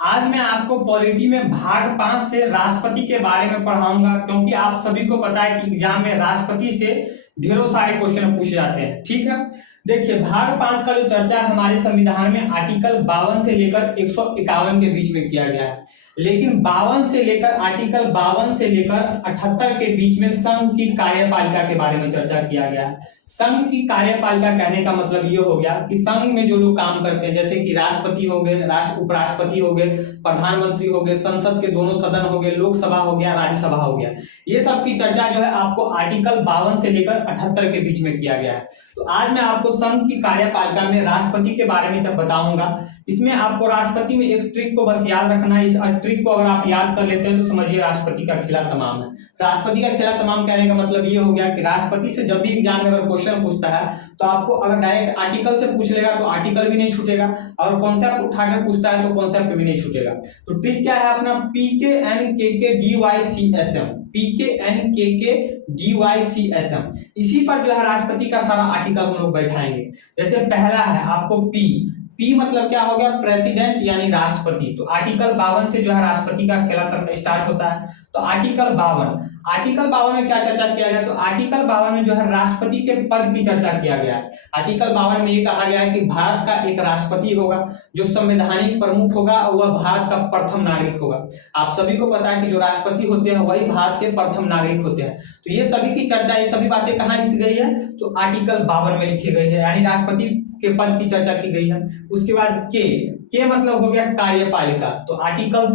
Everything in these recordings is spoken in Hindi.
आज मैं आपको पॉलिटी में भाग 5 से राष्ट्रपति के बारे में पढ़ाऊंगा, क्योंकि आप सभी को पता है कि एग्जाम में राष्ट्रपति से ढेरों सारे क्वेश्चन पूछे जाते हैं। ठीक है, देखिए भाग 5 का जो चर्चा हमारे संविधान में आर्टिकल 52 से लेकर 151 के बीच में किया गया है, लेकिन 52 से लेकर आर्टिकल 52 से लेकर 78 के बीच में संघ की कार्यपालिका के बारे में चर्चा किया गया है। संघ की कार्यपालिका कहने का मतलब ये हो गया कि संघ में जो लोग काम करते हैं, जैसे कि राष्ट्रपति हो गए, उपराष्ट्रपति हो गए, प्रधानमंत्री हो गए, संसद के दोनों सदन हो गए, लोकसभा हो गया, राज्यसभा हो गया, ये सब की चर्चा जो है आपको आर्टिकल 52 से लेकर 78 के बीच में किया गया है। तो आज मैं आपको संघ की कार्यपालिका में राष्ट्रपति के बारे में जब बताऊंगा, इसमें आपको राष्ट्रपति में एक ट्रिक को बस याद रखना है। इस ट्रिक को अगर आप याद कर लेते हैं तो समझिए राष्ट्रपति का खेला तमाम है। राष्ट्रपति का खेला तमाम कहने का मतलब ये हो गया कि राष्ट्रपति से जब भी एग्जाम में अगर क्वेश्चन पूछता है तो आपको अगर डायरेक्ट आर्टिकल से पूछ लेगा तो आर्टिकल भी नहीं छूटेगा, और कॉन्सेप्ट उठाकर पूछता है तो कॉन्सेप्ट भी नहीं छूटेगा। तो ट्रिक क्या है अपना, PKNKKDYCSM, PKNKKDYCSM, इसी पर जो है राष्ट्रपति का सारा आर्टिकल हम लोग बैठाएंगे। जैसे पहला है आपको पी मतलब क्या हो गया, प्रेसिडेंट यानी राष्ट्रपति। तो आर्टिकल 52 से जो है राष्ट्रपति का खेला स्टार्ट होता है। तो आर्टिकल 52 में क्या चर्चा किया गया, तो आर्टिकल 52 में जो है राष्ट्रपति के पद की चर्चा किया गया है। आर्टिकल 52 में ये कहा गया है कि भारत का एक राष्ट्रपति होगा जो संवैधानिक प्रमुख होगा और वह भारत का प्रथम नागरिक होगा। आप सभी को पता है कि जो राष्ट्रपति होते हैं वही भारत के प्रथम नागरिक होते हैं। तो ये सभी की चर्चा, ये सभी बातें कहाँ लिखी गई है, तो आर्टिकल 52 में लिखी गई है, यानी राष्ट्रपति के पद की चर्चा की गई है। उसके बाद के मतलब हो गया कार्यपालिका। तो आर्टिकल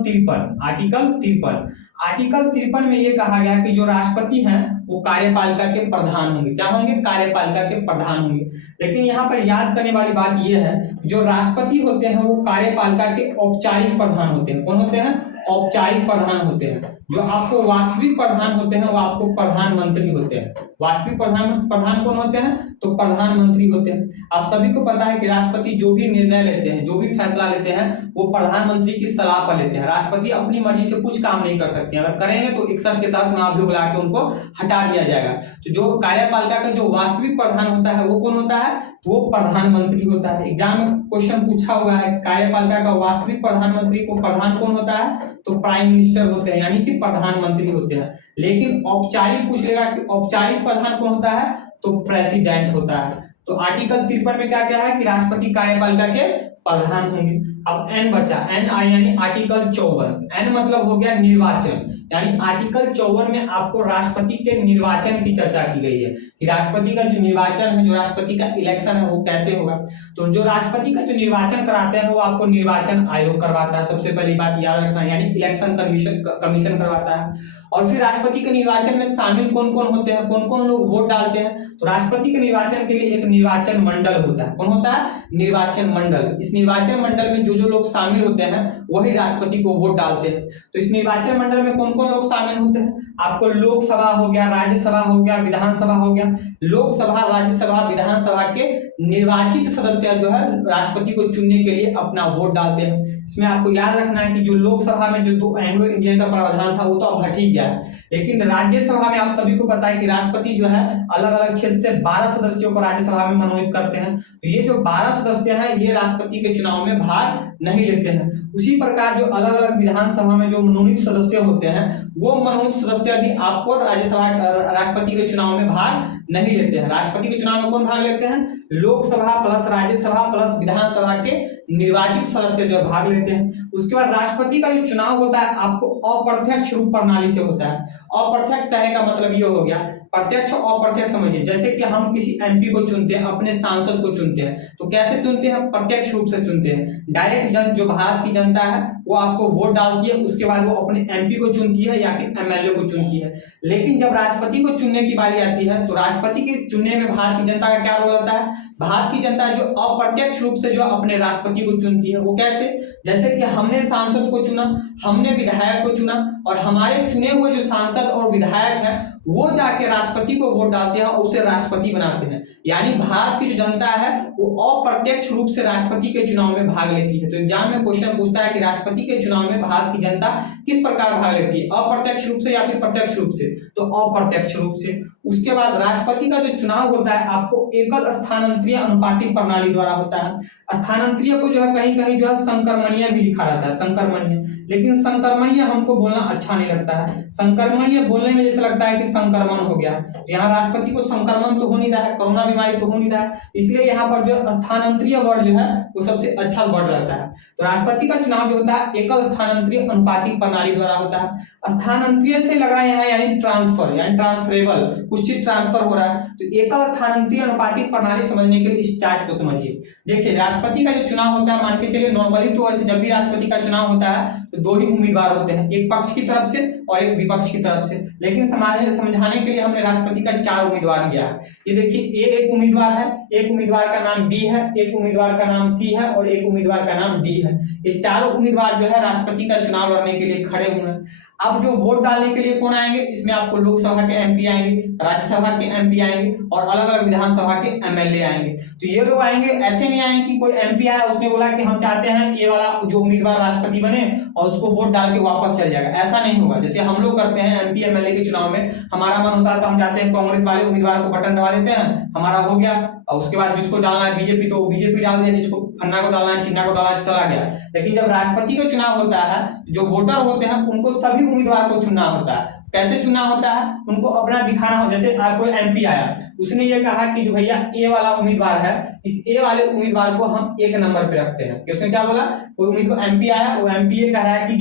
53 में ये कहा गया कि जो राष्ट्रपति हैं वो कार्यपालिका के प्रधान होंगे। क्या होंगे, कार्यपालिका के प्रधान होंगे। लेकिन यहाँ पर याद करने वाली बात ये है, जो राष्ट्रपति होते हैं वो कार्यपालिका के औपचारिक प्रधान होते हैं। कौन होते हैं, औपचारिक प्रधान होते हैं। जो आपको वास्तविक प्रधान होते हैं वो आपको प्रधानमंत्री होते हैं। वास्तविक प्रधान कौन होते हैं, तो प्रधानमंत्री होते हैं। आप सभी को पता है कि राष्ट्रपति जो भी निर्णय लेते हैं, जो भी फैसला लेते हैं, वो प्रधानमंत्री की सलाह पर लेते हैं। राष्ट्रपति अपनी मर्जी से कुछ काम नहीं कर सकते, अगर करेंगे तो 61 के तहत महाभियोग ला के उनको हटा दिया जाएगा। तो जो कार्यपालिका का जो वास्तविक प्रधान होता है वो कौन होता है, तो वो प्रधानमंत्री होता है। एग्जाम में क्वेश्चन पूछा हुआ है कार्यपालिका का वास्तविक प्रधानमंत्री को प्रधान कौन होता है, तो प्राइम मिनिस्टर होते हैं, यानी कि प्रधानमंत्री होते हैं। लेकिन औपचारिक पूछ लेगा कि औपचारिक प्रधान कौन होता है, तो प्रेसिडेंट होता है। तो आर्टिकल 53 में क्या क्या है कि राष्ट्रपति कार्यपालिका के प्रधान होंगे। अब एन बचा, एन यानी आर्टिकल 54। एन मतलब हो गया निर्वाचन, यानी आर्टिकल 54 में आपको राष्ट्रपति के निर्वाचन की चर्चा की गई है कि राष्ट्रपति का जो निर्वाचन है, जो राष्ट्रपति का इलेक्शन है वो कैसे होगा। तो जो राष्ट्रपति का जो निर्वाचन कराते हैं वो आपको निर्वाचन आयोग करवाता है, सबसे पहली बात याद रखना, यानी इलेक्शन कमीशन करवाता है। और फिर राष्ट्रपति के निर्वाचन में शामिल कौन कौन होते हैं, कौन कौन लोग वोट डालते हैं, तो राष्ट्रपति के निर्वाचन के लिए एक निर्वाचन मंडल होता है। कौन होता है, निर्वाचन मंडल। इस निर्वाचन मंडल में जो जो लोग शामिल होते हैं वही राष्ट्रपति को वोट डालते हैं। तो इस निर्वाचन मंडल में कौन कौन लोग शामिल होते हैं, आपको लोकसभा हो गया, राज्यसभा हो गया, विधानसभा हो गया। लोकसभा, राज्यसभा, विधानसभा के निर्वाचित सदस्य जो है राष्ट्रपति को चुनने के लिए अपना वोट डालते हैं। इसमें आपको याद रखना है कि जो लोकसभा में जो तो एंग्लो इंडियन का प्रावधान था वो तो अब हट ही गया है, लेकिन राज्यसभा में आप सभी को पता है कि राष्ट्रपति जो है अलग अलग क्षेत्र से 12 सदस्यों को राज्यसभा में मनोनीत करते हैं। तो ये जो 12 सदस्य हैं ये राष्ट्रपति के चुनाव में भाग नहीं लेते हैं। उसी प्रकार जो अलग अलग विधानसभा में जो मनोनीत सदस्य होते हैं वो मनोनीत सदस्य भी आपको राष्ट्रपति के चुनाव में भाग नहीं लेते हैं। राष्ट्रपति के चुनाव में कौन भाग लेते हैं, लोकसभा प्लस राज्यसभा प्लस विधानसभा के निर्वाचित सदस्य जो भाग लेते हैं। उसके बाद राष्ट्रपति का जो चुनाव होता है आपको अप्रत्यक्ष रूप प्रणाली से होता है। अप्रत्यक्ष कहने का मतलब ये हो गया, प्रत्यक्ष और अप्रत्यक्ष समझिए। जैसे कि हम किसी एमपी को चुनते हैं, अपने सांसद को चुनते हैं, तो कैसे चुनते हैं, प्रत्यक्ष रूप से चुनते हैं। डायरेक्ट जो भारत की जनता है वो आपको वोट डालती है, उसके बाद वो अपने एमपी को चुनती है या फिर एमएलए को चुनती है। लेकिन जब राष्ट्रपति को चुनने की बारी आती है तो राष्ट्रपति के चुनने में भारत की जनता का क्या रोल होता है, भारत की जनता जो अप्रत्यक्ष रूप से जो अपने राष्ट्रपति को चुनती है। वो कैसे, जैसे कि हमने सांसद को चुना, हमने विधायक को चुना, और हमारे चुने हुए जो सांसद और विधायक हैं वो जाके राष्ट्रपति को वोट डालते हैं और उसे राष्ट्रपति बनाते हैं। यानी भारत की जो जनता है वो अप्रत्यक्ष रूप से राष्ट्रपति के चुनाव में भाग लेती है। तो एग्जाम में क्वेश्चन पूछता है कि राष्ट्रपति के चुनाव में भारत की जनता किस प्रकार भाग लेती है, अप्रत्यक्ष रूप से या फिर प्रत्यक्ष रूप से, तो अप्रत्यक्ष रूप से। उसके बाद राष्ट्रपति का जो चुनाव होता है आपको एकल स्थानांतरीय अनुपातिक प्रणाली द्वारा होता है। स्थानांतरीय को जो है कहीं कहीं जो है संक्रमणीय भी लिखा रहता है, संक्रमणीय, लेकिन संक्रमणीय हमको बोलना अच्छा नहीं लगता है। संक्रमणीय बोलने में जैसे लगता है कि संक्रमण हो गया, यहाँ राष्ट्रपति को संक्रमण तो हो नहीं रहा है, कोरोना बीमारी तो हो नहीं रहा है, इसलिए यहाँ पर जो स्थानांतरीय वर्ड जो है वो सबसे अच्छा वर्ड रहता है। तो राष्ट्रपति का चुनाव जो होता है एकल स्थानांतरीय अनुपातिक प्रणाली द्वारा होता है। स्थानांतरीय से लग रहा है यहाँ यानी ट्रांसफर, यानी ट्रांसफरेबल, कुछ चीज ट्रांसफर हो रहा है। तो एकल स्थानांतरीय अनुपातिक प्रणाली समझने के लिए इस चार्ट को समझिए। देखिए राष्ट्रपति का जो चुनाव होता है, मान के चलिए नॉर्मली तो ऐसे जब भी राष्ट्रपति का चुनाव होता है तो दो ही उम्मीदवार होते हैं, एक पक्ष की तरफ से और एक विपक्ष की तरफ से, लेकिन समझाने के लिए हमने राष्ट्रपति का 4 उम्मीदवार लिया है। ये देखिए ए एक उम्मीदवार है, एक उम्मीदवार का नाम बी है, एक उम्मीदवार का नाम सी है और एक उम्मीदवार का नाम डी है। ये चारों उम्मीदवार जो है राष्ट्रपति का चुनाव लड़ने के लिए खड़े हुए हैं। अब जो वोट डालने के लिए कौन आएंगे, इसमें आपको लोकसभा के एमपी आएंगे, राज्यसभा के एमपी आएंगे और अलग अलग विधानसभा के एमएलए आएंगे। तो ये लोग आएंगे, ऐसे नहीं आएंगे कि कोई एमपी आया उसने बोला कि हम चाहते हैं ये वाला जो उम्मीदवार राष्ट्रपति बने और उसको वोट डाल के वापस चल जाएगा, ऐसा नहीं होगा। जैसे हम लोग करते हैं एमपी एमएलए के चुनाव में, हमारा मन होता है तो हम जाते हैं कांग्रेस वाले उम्मीदवार को बटन दबा देते हैं, हमारा हो गया, और उसके बाद जिसको डालना है बीजेपी तो बीजेपी डाल दिया, जिसको फन्ना को डालना है चिन्ना को डालना चला गया। लेकिन जब राष्ट्रपति का चुनाव होता है, जो वोटर होते हैं उनको सभी उम्मीदवार को चुनना होता है। कैसे चुनना होता है, उनको अपना दिखाना हो। जैसे कोई एमपी आया, उसने ये कहा कि जो भैया ए वाला उम्मीदवार है, इस ए वाले उम्मीदवार को हम 1 नंबर पे रखते हैं। उसने क्या बोला, कोई उम्मीदवार एमपी आया, वो एमपी ये कह रहा है कि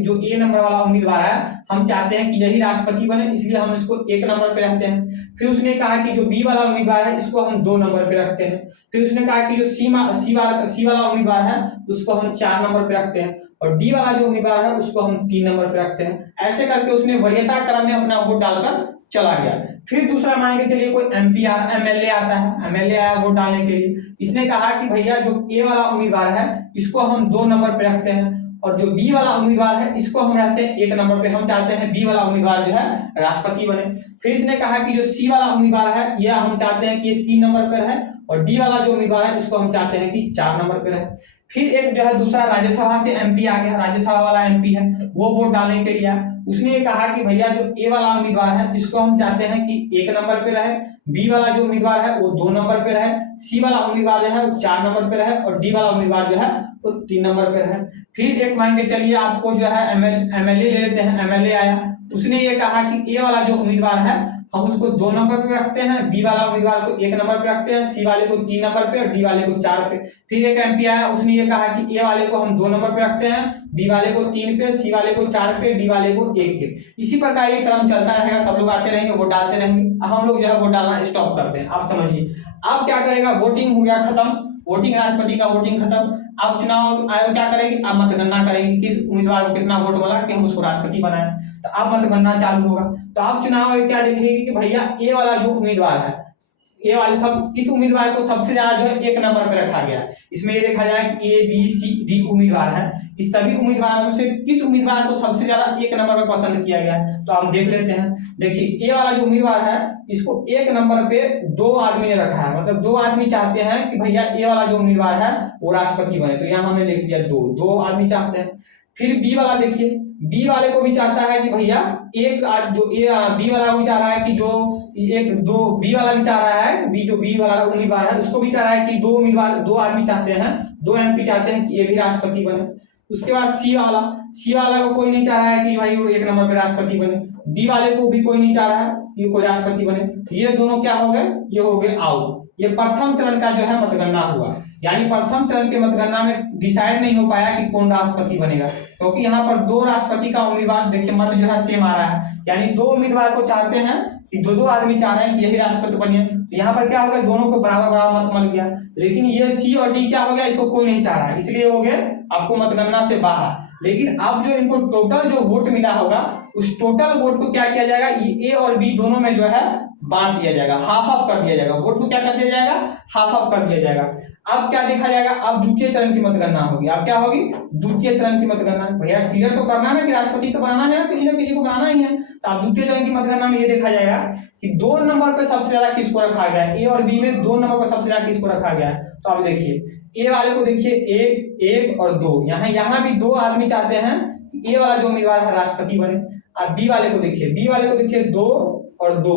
जो ए नंबर वाला उम्मीदवार है हम चाहते हैं कि यही राष्ट्रपति बने, इसलिए हम इसको 1 नंबर पे रखते हैं। फिर उसने कहा कि जो बी वाला उम्मीदवार है इसको हम 2 नंबर पे रखते हैं। फिर उसने कहा कि जो सी वाला उम्मीदवार है उसको हम 4 नंबर पे रखते हैं और डी वाला जो उम्मीदवार है उसको हम 3 नंबर पे रखते हैं। ऐसे करके उसने वरीयता क्रम में अपना वोट डालकर चला गया। फिर दूसरा मान के चलिए कोई एमपी एमएलए आता है, एमएलए आया वोट डालने के लिए, इसने कहा कि भैया जो ए वाला उम्मीदवार है इसको हम 2 नंबर पे रखते हैं और जो बी वाला उम्मीदवार है इसको हम रखते हैं 1 नंबर पे, हम चाहते हैं बी वाला उम्मीदवार जो है राष्ट्रपति बने। फिर इसने कहा कि जो सी वाला उम्मीदवार है यह हम चाहते हैं कि ये 3 नंबर पे रहे और डी वाला जो उम्मीदवार है इसको हम चाहते हैं कि 4 नंबर पे रहे। फिर एक जो है दूसरा राज्यसभा से एमपी आ गया, राज्यसभा वाला एमपी है, वो वोट डालने के लिए उसने ये कहा कि भैया जो ए वाला उम्मीदवार है इसको हम चाहते हैं कि 1 नंबर पे रहे, बी वाला जो उम्मीदवार है वो 2 नंबर पे रहे, सी वाला उम्मीदवार जो है वो 4 नंबर पे रहे और डी वाला उम्मीदवार जो है वो 3 नंबर पे रहे। फिर एक मान के चलिए आपको जो है एमएलए ले लेते हैं, एमएलए आया, उसने ये कहा कि ए वाला जो उम्मीदवार है हम उसको 2 नंबर पे रखते हैं, बी वाला उम्मीदवार को 1 नंबर पे रखते हैं, सी वाले को 3 नंबर पे और डी वाले को 4 पे। फिर एक एमपी आया, उसने ये कहा कि ए वाले को हम 2 नंबर पे रखते हैं, बी वाले को 3 पे, सी वाले को 4 पे, डी वाले को 1 पे। इसी प्रकार ये क्रम चलता रहेगा, सब लोग आते रहेंगे वोट डालते रहेंगे। हम लोग जो है वोट डालना स्टॉप करते हैं। आप समझिए अब क्या करेगा, वोटिंग हो गया खत्म, वोटिंग राष्ट्रपति का वोटिंग खत्म। अब चुनाव आयोग क्या करेगी, अब मतगणना करेगी किस उम्मीदवार को कितना वोट मिला कि हम उसको राष्ट्रपति बनाए। तो अब मतगणना चालू होगा। तो अब चुनाव आयोग क्या देखेगी कि भैया ए वाला जो उम्मीदवार है, ए वाले सब किस उम्मीदवार को सबसे ज्यादा जो है 1 नंबर पे रखा गया। इसमें ये देखा जाए कि ए बी सी डी उम्मीदवार है, इस सभी उम्मीदवारों से किस उम्मीदवार को सबसे ज्यादा 1 नंबर पे पसंद किया गया है। तो हम देख लेते हैं। देखिए ए वाला जो उम्मीदवार है इसको 1 नंबर पे 2 आदमी ने रखा है, मतलब 2 आदमी चाहते हैं कि भैया ए वाला जो उम्मीदवार है वो राष्ट्रपति बने। तो यहाँ हमने लिख दिया 2 आदमी चाहते हैं। फिर बी वाला देखिए, बी वाले को भी चाहता है कि भैया बी वाला भी चाह रहा है कि बी वाला भी चाह रहा है, बी वाला उम्मीदवार है उसको भी चाह रहा है कि 2 आदमी चाहते हैं, 2 एमपी चाहते हैं कि ये भी राष्ट्रपति बने। उसके बाद सी वाला को कोई नहीं चाह रहा है कि भाई वो 1 नंबर पे राष्ट्रपति बने। डी वाले को भी कोई नहीं चाह रहा है कि कोई राष्ट्रपति बने। ये दोनों क्या हो गए, ये हो गए आउट। ये प्रथम चरण का जो है मतगणना हुआ, यानी प्रथम चरण के मतगणना में डिसाइड नहीं हो पाया कि कौन राष्ट्रपति बनेगा, क्योंकि यहाँ पर 2 राष्ट्रपति का उम्मीदवार देखिए मत जो है सेम आ रहा है, यानी 2 उम्मीदवार को चाहते हैं कि 2 आदमी चाह रहे हैं कि यही राष्ट्रपति बने। तो यहाँ पर क्या हो गया, दोनों को बराबर बराबर मत मिल गया। लेकिन ये सी और डी क्या हो गया, इसको कोई नहीं चाह रहा है, इसलिए हो गए आपको मतगणना से बाहर। लेकिन अब जो इनको टोटल जो वोट मिला होगा उस टोटल वोट को क्या किया जाएगा, ए और बी दोनों में जो है बांट दिया जाएगा, हाफ कर दिया जाएगा, वोट को क्या कर दिया जाएगा, हाफ कर दिया जाएगा। अब क्या देखा जाएगा, अब द्वितीय चरण की मतगणना होगी। अब क्या होगी, द्वितीय चरण की मतगणना। भैया क्लियर तो करना है कि राष्ट्रपति तो बनाना है ना, किसी न किसी को बनाना ही है। तो अब द्वितीय चरण की मतगणना में ये देखा जाएगा कि 2 नंबर पे सबसे ज्यादा किसको रखा गया है, ए और बी में 2 नंबर पर सबसे ज्यादा किसको रखा गया है। तो अब देखिए ए वाले को देखिए 1 और 2, यहाँ भी 2 आदमी चाहते हैं कि ए वाला जो उम्मीदवार है राष्ट्रपति बने। अब बी वाले को देखिए 2 और 2,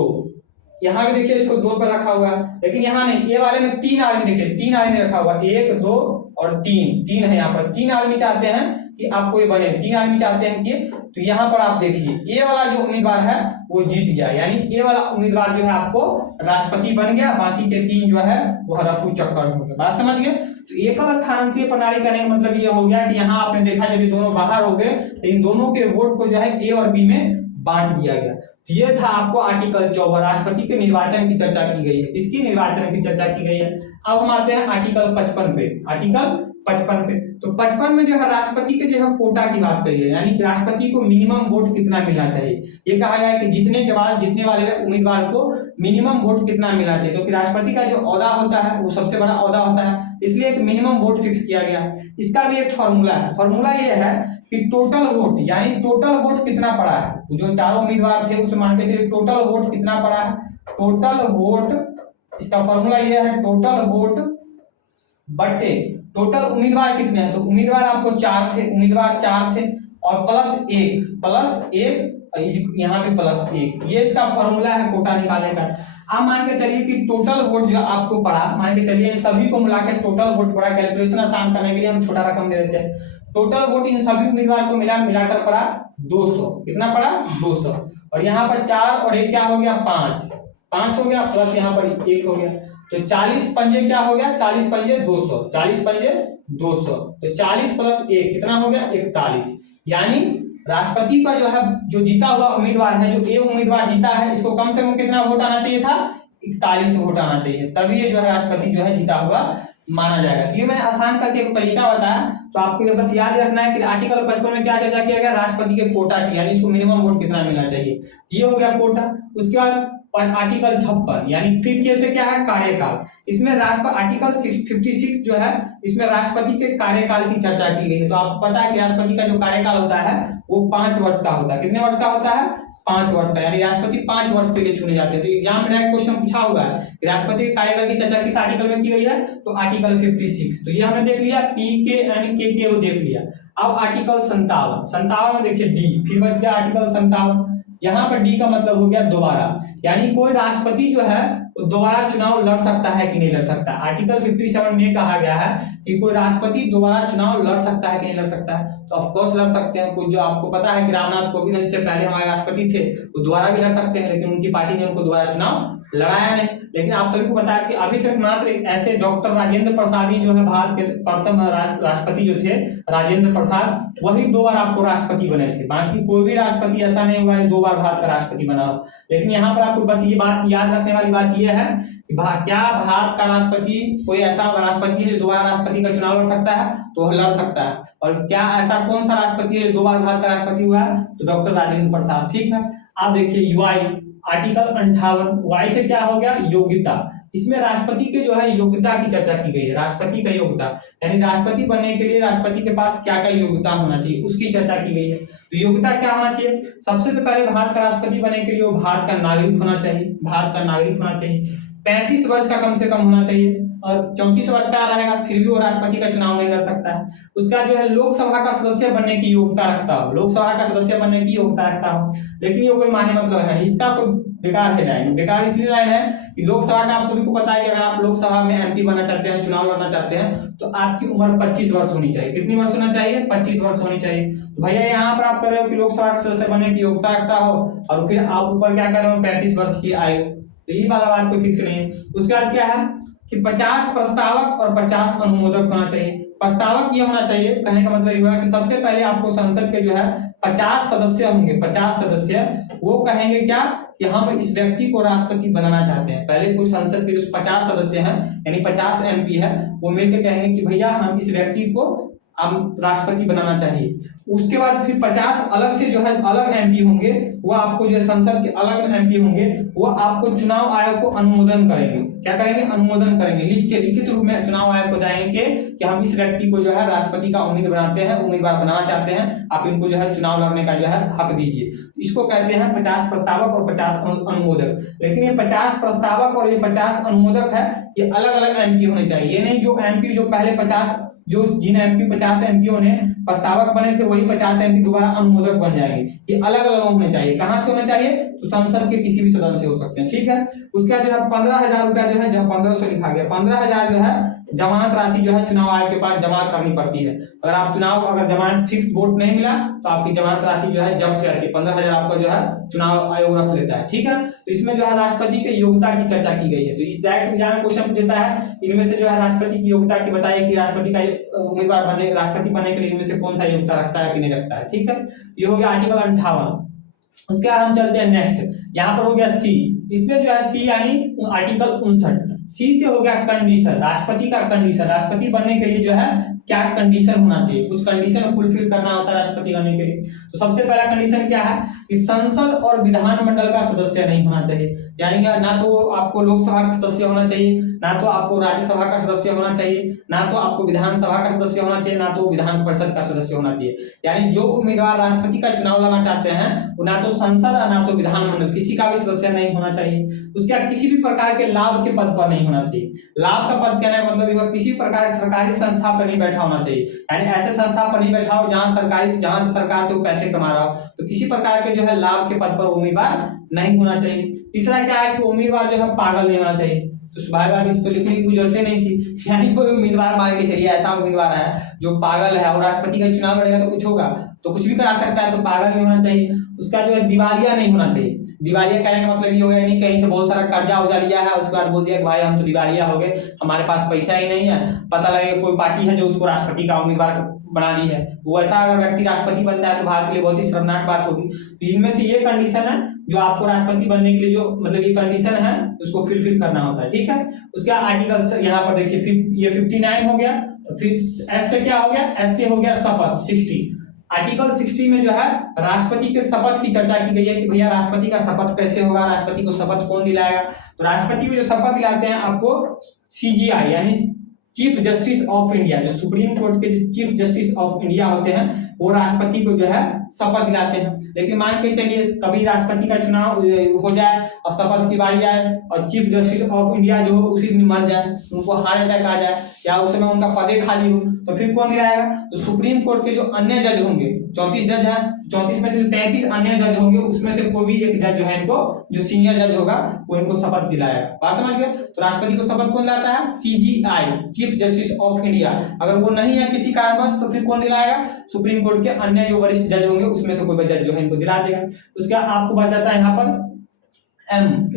यहाँ भी देखिए इसको 2 पर रखा हुआ है, लेकिन यहाँ नहीं, ए वाले में 3 आदमी, देखिए 3 आदमी रखा हुआ, 1 2 और 3 है यहाँ पर। 3 आदमी चाहते हैं कि आपको ये बने, 3 आदमी चाहते हैं कि, तो यहाँ पर आप देखिए ए वाला जो उम्मीदवार है वो जीत गया, यानी ए वाला उम्मीदवार जो है आपको राष्ट्रपति बन गया, बाकी के 3 जो है वो रफू चक्कर हो गए। बात समझ गए? तो एकल स्थानांतरीय प्रणाली करने का मतलब ये हो गया कि यहाँ आपने देखा जब ये दोनों बाहर हो गए तो इन दोनों के वोट को जो है ए और बी में बांट दिया गया। तो ये था आपको आर्टिकल 14, राष्ट्रपति के निर्वाचन की चर्चा की गई है। इसकी निर्वाचन की चर्चा की गई है। अब हम आते हैं आर्टिकल 55 पे। आर्टिकल 55 पे, तो 55 में जो है राष्ट्रपति के जो है कोटा की बात करी है, यानी राष्ट्रपति को मिनिमम वोट कितना मिलना चाहिए। ये कहा गया है कि जीतने के बाद जीतने वाले उम्मीदवार को मिनिमम वोट कितना मिलना चाहिए, क्योंकि राष्ट्रपति का जो ओहदा होता है वो सबसे बड़ा ओहदा होता है, इसलिए एक मिनिमम वोट फिक्स किया गया। इसका भी एक फॉर्मूला है। फॉर्मूला ये है कि टोटल वोट, यानी टोटल वोट कितना पड़ा है, जो चारों उम्मीदवार थे उसमें मान के चलिए टोटल वोट कितना पड़ा है। टोटल वोट, इसका फॉर्मूला ये है टोटल वोट बटे टोटल उम्मीदवार कितने हैं। तो उम्मीदवार आपको 4 थे, उम्मीदवार 4 थे और प्लस 1 यहाँ पे +1, ये इसका फॉर्मूला है कोटा निकालने का। आप मान के चलिए कि टोटल वोट जो आपको पड़ा, मान के चलिए सभी को मिला के टोटल वोट पड़ा, कैलकुलेशन आसान करने के लिए हम छोटा रकम दे देते हैं। टोटल वोट इन सभी उम्मीदवार को मिलाकर पड़ा 200। कितना पड़ा? 200। और यहाँ पर 4 और 1 क्या हो गया? 5 हो गया, प्लस यहाँ पर 1 हो गया, तो 40 पंजे क्या हो गया? 40 पंजे 200, 40 पंजे 200, तो 40 + 1 कितना हो गया? 41। यानी राष्ट्रपति का जो है जो जीता हुआ उम्मीदवार है, जो ए उम्मीदवार जीता है, इसको कम से कम कितना वोट आना चाहिए था? 41 वोट आना चाहिए, तभी ये जो है राष्ट्रपति जो है जीता हुआ माना जाएगा। ये मैंने आसान करके एक तरीका बताया, तो आपको ये बस याद रखना है कि आर्टिकल 55 में क्या चर्चा किया गया? राष्ट्रपति के कोटा की, यानी इसको मिनिमम वोट कितना मिलना चाहिए, ये हो गया कोटा। उसके बाद आर्टिकल 56, यानी फिर कैसे क्या है? कार्यकाल। इसमें आर्टिकल 56 जो है, इसमें राष्ट्रपति के कार्यकाल की चर्चा की गई है। तो आपको पता है कि राष्ट्रपति का जो कार्यकाल होता है वो 5 वर्ष का होता है। कितने वर्ष का होता है? 5 वर्ष का, यानी राष्ट्रपति 5 वर्ष के लिए चुने जाते हैं। तो एग्जाम में डायरेक्ट क्वेश्चन पूछा होगा कि राष्ट्रपति के कार्यकाल की चर्चा किस आर्टिकल में की गई है? तो आर्टिकल 56। तो ये हमने देख लिया, PK यानी KK वो देख लिया। अब आर्टिकल 57 में देखिए D, फिर बच गया आर्टिकल 57। यहाँ पर D का मतलब हो गया दोबारा, यानी कोई राष्ट्रपति जो है वो दोबारा चुनाव लड़ सकता है कि नहीं लड़ सकता। आर्टिकल 57 में कहा गया है कि कोई राष्ट्रपति दोबारा चुनाव लड़ सकता है कि नहीं लड़ सकता है। तो ऑफ कोर्स लड़ सकते हैं। कुछ जो आपको पता है कि रामनाथ कोविंद जिससे पहले हमारे राष्ट्रपति थे वो दोबारा भी लड़ सकते हैं, लेकिन उनकी पार्टी ने उनको दोबारा चुनाव लड़ाया नहीं। लेकिन आप सभी को पता है कि अभी तक मात्र ऐसे डॉक्टर राजेंद्र प्रसाद ही जो है भारत के प्रथम राष्ट्रपति जो थे, राजेंद्र प्रसाद, वही 2 बार आपको राष्ट्रपति बने थे। बाकी कोई भी राष्ट्रपति ऐसा नहीं हुआ है 2 बार भारत का राष्ट्रपति बना हो। लेकिन यहाँ पर आपको बस ये बात याद रखने वाली बात ये है कि क्या भारत का राष्ट्रपति, कोई ऐसा राष्ट्रपति है जो 2 बार राष्ट्रपति का चुनाव लड़ सकता है? तो वह लड़ सकता है। और क्या ऐसा कौन सा राष्ट्रपति है 2 बार भारत का राष्ट्रपति हुआ है? तो डॉक्टर राजेंद्र प्रसाद। ठीक है, आप देखिए UI आर्टिकल 58, वाई से क्या हो गया? योग्यता। इसमें राष्ट्रपति के जो है योग्यता की चर्चा की गई है। राष्ट्रपति का योग्यता, यानी राष्ट्रपति बनने के लिए राष्ट्रपति के पास क्या क्या योग्यता होना चाहिए उसकी चर्चा की गई है। तो योग्यता क्या होना चाहिए? सबसे पहले भारत का राष्ट्रपति बनने के लिए वो भारत का नागरिक होना चाहिए, भारत का नागरिक होना चाहिए। 35 वर्ष का कम से कम होना चाहिए, और 34 वर्ष का रहेगा फिर भी वो राष्ट्रपति का चुनाव नहीं लड़ सकता है। उसका जो है लोकसभा का सदस्य बनने की योग्यता रखता हो, लोकसभा का सदस्य बनने की योग्यता रखता हो। लेकिन ये कोई माने मतलब है, इसका कोई बेकार है लाइन। बेकार इसलिए लाइन है कि लोकसभा का आप सभी को पता है कि अगर आप लोकसभा में MP बनना चाहते हैं, चुनाव लड़ना चाहते हैं, तो आपकी उम्र 25 वर्ष होनी चाहिए। कितनी वर्ष होना चाहिए? 25 वर्ष होनी चाहिए। तो भैया यहाँ पर आप कर रहे हो कि लोकसभा के सदस्य बनने की योग्यता रखता हो, और फिर आप ऊपर क्या कर रहे हो? 35 वर्ष की आयु। तो ये वाला बात कोई फिक्स नहीं है। उसके बाद क्या है कि 50 प्रस्तावक और 50 अनुमोदक होना चाहिए। प्रस्तावक ये होना चाहिए, कहने का मतलब ये हुआ कि सबसे पहले आपको संसद के जो है 50 सदस्य होंगे, 50 सदस्य, वो कहेंगे क्या कि हम इस व्यक्ति को राष्ट्रपति बनाना चाहते हैं। पहले कोई संसद के जो 50 सदस्य हैं, यानी 50 MP है, वो मिलकर कहेंगे कि भैया हम इस व्यक्ति को हम राष्ट्रपति बनाना चाहिए। उसके बाद फिर 50 अलग से जो है अलग MP होंगे, वो आपको जो संसद के अलग MP होंगे, वो आपको चुनाव आयोग को अनुमोदन करेंगे। क्या करेंगे? अनुमोदन करेंगे, लिखित रूप में चुनाव आयोग को जाएंगे कि हम इस व्यक्ति को जो है राष्ट्रपति का उम्मीदवार बनाना चाहते हैं, आप इनको जो है चुनाव लड़ने का जो है हक दीजिए। इसको कहते हैं 50 प्रस्तावक और 50 अनुमोदक। लेकिन ये 50 प्रस्तावक और ये 50 अनुमोदक है, ये अलग अलग MP होने चाहिए। ये नहीं जो MP जो पहले 50 जो जिन MP 50 MPओं ने प्रस्तावक बने थे वही 50 MP दोबारा अनुमोदक बन जाएंगे। ये अलग अलग होने चाहिए। कहाँ से होना चाहिए? तो संसद के किसी भी सदन से हो सकते हैं, ठीक है। उसके बाद जो है 15,000 रुपया जो है, जब 1500 लिखा गया, 15,000 जो है जमानत राशि जो है चुनाव आयोग के पास जमा करनी पड़ती है। अगर आप अगर जमानत फिक्स वोट नहीं मिला तो आपकी जमानत राशि जो है जब्त जाती है। 15,000 आपका जो है चुनाव आयोग रख लेता है, ठीक है। तो इसमें जो है राष्ट्रपति के योग्यता की चर्चा की गई है। तो इस डायरेक्ट एग्जाम में क्वेश्चन देता है, इनमें से जो है राष्ट्रपति की योग्यता की बताइए कि राष्ट्रपति का उम्मीदवार बनने, राष्ट्रपति बनने के लिए इनमें से कौन सा योग्यता रखता है कि नहीं रखता है, ठीक है। ये हो गया आर्टिकल 58। उसके बाद हम चलते हैं नेक्स्ट, यहाँ पर हो गया सी। इसमें जो है सी यानी आर्टिकल 59। सी से हो गया कंडीशन, राष्ट्रपति का कंडीशन। राष्ट्रपति बनने के लिए जो है क्या कंडीशन होना चाहिए, कुछ कंडीशन फुलफिल करना होता है राष्ट्रपति बनने के लिए। तो सबसे पहला कंडीशन क्या है कि संसद और विधानमंडल का सदस्य नहीं होना चाहिए, यानी ना तो आपको लोकसभा का सदस्य होना चाहिए, ना तो आपको राज्यसभा का सदस्य होना चाहिए, ना तो आपको विधानसभा का सदस्य होना चाहिए, ना तो विधान परिषद का सदस्य होना चाहिए। यानी जो उम्मीदवार राष्ट्रपति का चुनाव लड़ना चाहते हैं वो ना तो संसद और ना तो विधानमंडल किसी का भी सदस्य नहीं होना चाहिए। उसके किसी भी प्रकार के लाभ के पद पर नहीं होना चाहिए। लाभ का पद कहने का मतलब यह किसी प्रकार की सरकारी संस्था पर नहीं बैठा होना चाहिए, यानी ऐसे संस्था पर नहीं बैठा हो जहां से सरकार से वो पैसे कमा रहा हो। तो किसी प्रकार के जो है लाभ के पद पर उम्मीदवार नहीं होना चाहिए। तीसरा क्या है कि उम्मीदवार जो है पागल नहीं होना चाहिए। तो भाई बात इस तो लिखने की जरूरत नहीं थी, यानी कोई उम्मीदवार मान के चलिए ऐसा उम्मीदवार है जो पागल है और राष्ट्रपति का चुनाव लड़ेगा तो कुछ होगा, तो कुछ भी करा सकता है, तो पागल नहीं होना चाहिए। उसका जो है दिवालिया नहीं होना चाहिए। दिवालिया कहने का मतलब ये हो गया नहीं कहीं से बहुत सारा कर्जा उर्जा लिया है उसके बाद बोल दिया कि भाई हम तो दिवालिया हो गए, हमारे पास पैसा ही नहीं है। पता लगे कोई पार्टी है जो उसको राष्ट्रपति का उम्मीदवार बना दी है, वो ऐसा अगर व्यक्ति राष्ट्रपति बनता है तो भारत के लिए बहुत ही शर्मनाक बात होगी। तो इनमें से ये कंडीशन है जो आपको राष्ट्रपति बनने के लिए जो मतलब ये कंडीशन है उसको फुलफिल करना होता है, ठीक है। उसके आर्टिकल यहाँ पर देखिए, फिर ये 59 हो गया। फिर एस से क्या हो गया, एस से हो गया शपथ 60। आर्टिकल 60 में जो है राष्ट्रपति के शपथ की चर्चा की गई है कि भैया राष्ट्रपति का शपथ कैसे होगा, राष्ट्रपति को शपथ कौन दिलाएगा। तो राष्ट्रपति को जो शपथ दिलाते हैं आपको CJI यानी चीफ जस्टिस ऑफ इंडिया, जो सुप्रीम कोर्ट के जो चीफ जस्टिस ऑफ इंडिया होते हैं वो राष्ट्रपति को जो है शपथ दिलाते हैं। लेकिन मान के चलिए कभी राष्ट्रपति का चुनाव हो जाए और शपथ की बारी आए और चीफ जस्टिस ऑफ इंडिया जो उसी दिन मर जाए, उनको हार्ट अटैक आ जाए या उस समय उनका पदे खाली हो, तो फिर कौन दिलाएगा? तो सुप्रीम कोर्ट के जो अन्य जज होंगे, 34 जज हैं, 34 में से 33 अन्य जज होंगे, उसमें से कोई भी एक जज जो है इनको, जो सीनियर जज होगा वो इनको शपथ दिलाएगा। बात समझ गए? तो राष्ट्रपति को शपथ कौन दिलाता है? CJI chief justice of India. अगर वो नहीं है किसी कारणवश तो फिर कौन दिलाएगा? सुप्रीम कोर्ट के अन्य जो वरिष्ठ जज होंगे उसमें से कोई जज जो है इनको दिला देगा। उसके बाद आपको बच जाता है यहाँ पर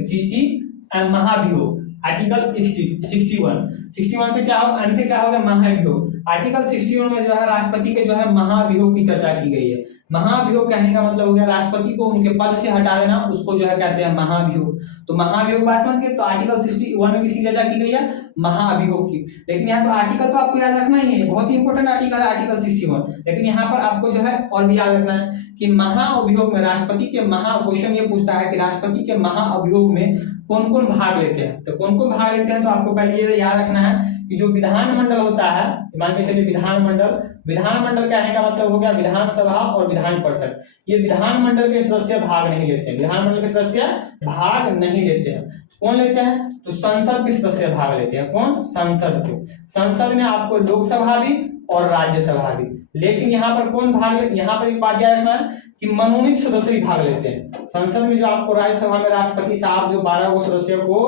CCM महाभियोग, आर्टिकल 61 से क्या होगा, एम से क्या होगा, महाभियोग। आर्टिकल 61 में जो है राष्ट्रपति के जो है महाभियोग की चर्चा की गई है। महाभियोग कहने का मतलब हो गया राष्ट्रपति को उनके पद से हटा देना, उसको जो है कहते हैं महाभियोग। तो महाभियोग बात समझ गए। तो आर्टिकल 61 में किसकी चर्चा की गई है? महाभियोग की। लेकिन यहाँ तो आर्टिकल तो आपको याद रखना ही है, बहुत ही इंपॉर्टेंट आर्टिकल है आर्टिकल 61। लेकिन यहाँ पर आपको जो है और भी याद रखना है कि महाअभियोग में राष्ट्रपति के क्वेश्चन ये पूछता है कि राष्ट्रपति के महाअभियोग में कौन कौन भाग लेते हैं। तो कौन कौन भाग लेते हैं तो आपको पहले ये याद रखना है कि जो विधानमंडल होता है, मान के चलिए विधानमंडल कहने का मतलब हो गया विधानसभा और विधान परिषद। ये विधानमंडल के सदस्य भाग नहीं लेते हैं, विधानमंडल के सदस्य भाग नहीं लेते हैं। कौन लेते हैं? तो संसद के सदस्य भाग लेते हैं। कौन? संसद के। संसद में आपको लोकसभा भी और राज्यसभा भी। लेकिन यहाँ पर कौन भाग ले, यहाँ पर एक बात याद रखना है कि मनोनीत सदस्य भी भाग लेते हैं। संसद में जो आपको राज्यसभा में राष्ट्रपति साहब जो 12 को सदस्यों को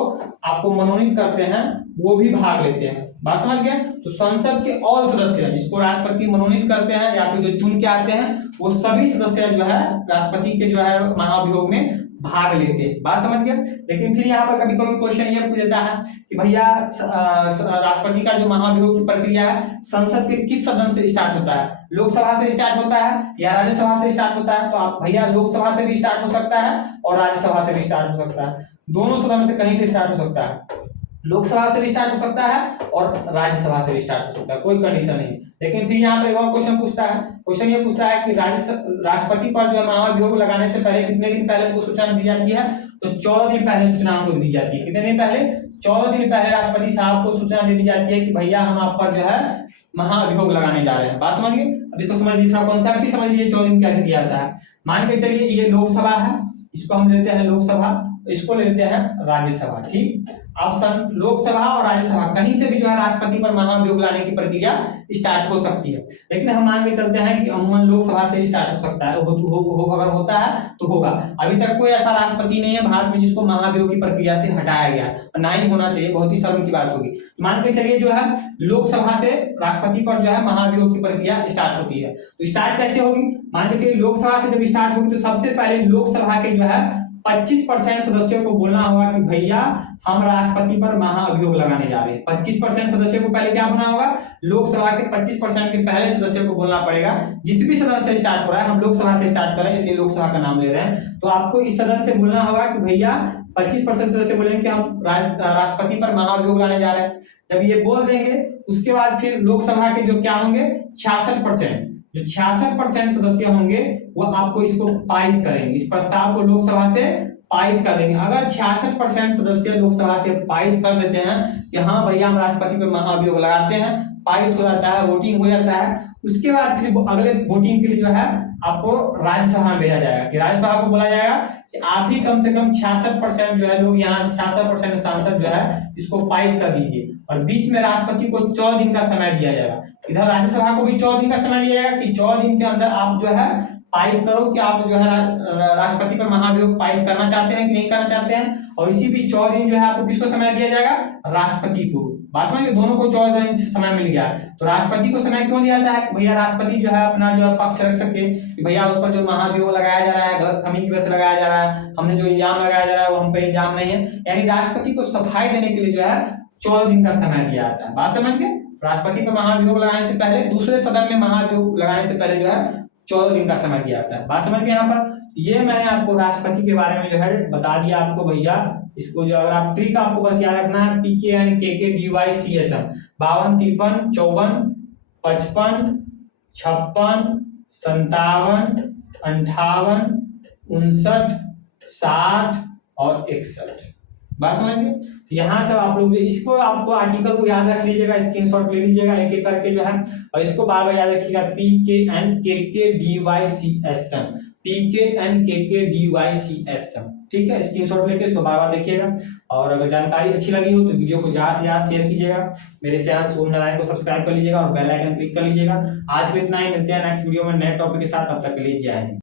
आपको मनोनीत करते हैं वो भी भाग लेते हैं। बात समझ गए? तो संसद के ऑल सदस्य जिसको राष्ट्रपति मनोनीत करते हैं या फिर जो चुन के आते हैं वो सभी सदस्य जो है राष्ट्रपति के जो है महाभियोग में भाग लेते हैं। बात समझ गए? लेकिन फिर यहाँ पर कभी कभी क्वेश्चन ये पूछ देता है कि भैया राष्ट्रपति का जो महाभियोग की प्रक्रिया है संसद के किस सदन से स्टार्ट होता है? लोकसभा से स्टार्ट होता है या राज्यसभा से स्टार्ट होता है? तो आप भैया लोकसभा से भी स्टार्ट हो सकता है और राज्यसभा से भी स्टार्ट हो सकता है। दोनों सदन से कहीं से स्टार्ट हो सकता है। लोकसभा से भी स्टार्ट हो सकता है और राज्यसभा से भी स्टार्ट हो सकता है, कोई कंडीशन नहीं। लेकिन फिर यहाँ पर एक और क्वेश्चन पूछता है, क्वेश्चन ये पूछता है कि राष्ट्रपति पर जो महाभियोग लगाने से पहले कितने दिन पहले उनको सूचना दी जाती है? तो 14 दिन पहले सूचना उनको दी जाती है। कितने दिन पहले? 14 दिन पहले राष्ट्रपति साहब को सूचना दे दी जाती है कि भैया हम आप पर जो है महाभियोग लगाने जा रहे हैं। बात समझिए? अब इसको समझ लीजिए, थोड़ा कॉन्सेप्ट ही समझ लीजिए 14 दिन कैसे दिया जाता है। मान के चलिए ये लोकसभा है, इसको हम लेते हैं लोकसभा इसको लेते हैं राज्यसभा। ठीक, ऑप्शन लोकसभा और राज्यसभा कहीं से भी जो है राष्ट्रपति पर महाभियोग लाने की प्रक्रिया स्टार्ट हो सकती है, लेकिन हम मान के चलते हैं कि अमूमन लोकसभा से ही स्टार्ट हो सकता है। अगर होता है तो होगा। अभी तक कोई ऐसा राष्ट्रपति नहीं है भारत में जिसको महाभियोग की प्रक्रिया से हटाया गया, और ना ही होना चाहिए, बहुत ही शर्म की बात होगी। मान के चलिए जो है लोकसभा से राष्ट्रपति पर जो है महाभियोग की प्रक्रिया स्टार्ट होती है, तो स्टार्ट कैसे होगी? मान के चलिए लोकसभा से जब स्टार्ट होगी तो सबसे पहले लोकसभा के जो है 25% सदस्यों को बोलना होगा कि भैया हम राष्ट्रपति पर महाअभियोग लगाने जा रहे हैं। 25% सदस्यों को पहले क्या बोलना होगा? लोकसभा के 25% के पहले सदस्यों को बोलना पड़ेगा। जिस भी सदन से स्टार्ट हो रहा है, हम लोकसभा से स्टार्ट कर रहे हैं इसलिए लोकसभा का नाम ले रहे हैं, तो आपको इस सदन से बोलना होगा कि भैया 25% सदस्य बोलेंगे कि हम राष्ट्रपति पर महाअभियोग लाने जा रहे हैं। जब ये बोल देंगे उसके बाद फिर लोकसभा के जो क्या होंगे 66%, जो 66% सदस्य होंगे वो आपको इसको पारित करेंगे, इस प्रस्ताव को लोकसभा से पारित कर देंगे। अगर 66% सदस्य लोकसभा से पारित कर देते हैं कि हाँ भैया हम राष्ट्रपति पर महाअभियोग लगाते हैं, पारित हो जाता है, वोटिंग हो जाता है, उसके बाद फिर अगले वोटिंग के लिए जो है आपको राज्यसभा में भेजा जाएगा कि राज्यसभा को बोला जाएगा कि आप ही कम से कम 66% जो है लोग यहाँ 66% सांसद जो है इसको पारित कर दीजिए, और बीच में राष्ट्रपति को 14 दिन का समय दिया जाएगा। इधर राज्यसभा को भी 14 दिन का समय दिया जाएगा कि 14 दिन के अंदर आप जो है पारित करो कि आप जो है राष्ट्रपति पर महाभियोग पारित करना चाहते हैं कि नहीं करना चाहते हैं, और इसी बीच 14 दिन जो है आपको किसको समय दिया जाएगा? राष्ट्रपति को। बात समझ, दोनों को 14 दिन समय मिल गया। तो राष्ट्रपति को समय क्यों दिया जाता है? भैया राष्ट्रपति जो है अपना जो है पक्ष रख सके कि भैया उस पर जो महाभियोग लगाया जा रहा है गलत फहमी की वजह से लगाया जा रहा है, हमने जो इल्जाम लगाया जा रहा है वो हम पे इल्जाम नहीं है, यानी राष्ट्रपति को सफाई देने के लिए जो है 14 दिन का समय दिया जाता है। बात समझ गए? राष्ट्रपति पर महाभियोग लगाने से पहले, दूसरे सदन में महाभियोग लगाने से पहले जो है 14 दिन का समय दिया जाता है। बात समझ गए? यहाँ पर ये मैंने आपको राष्ट्रपति के बारे में जो है बता दिया आपको भैया। इसको जो अगर आप ट्रिक आपको बस याद रखना है PKNKKDYCSM 52, 53, 54, 55, 56, 57, 58, 59, 60 और 61। बात समझ गए? तो यहाँ सब आप लोग इसको आपको आर्टिकल को याद रख लीजिएगा, स्क्रीनशॉट ले लीजिएगा एक एक करके जो है, और इसको बार बार याद रखिएगा PKNKKDYCSM PKNKKDYCSM। ठीक है, स्क्रीनशॉट लेके इसको बार बार देखिएगा, और अगर जानकारी अच्छी लगी हो तो वीडियो को ज्यादा से ज्यादा शेयर कीजिएगा। मेरे चैनल सोम नारायण को सब्सक्राइब कर लीजिएगा और बेल आइकन क्लिक कर लीजिएगा। आज के लिए इतना ही, मिलते हैं नेक्स्ट वीडियो में नए टॉपिक के साथ, तब तक के लिए जय हिंद।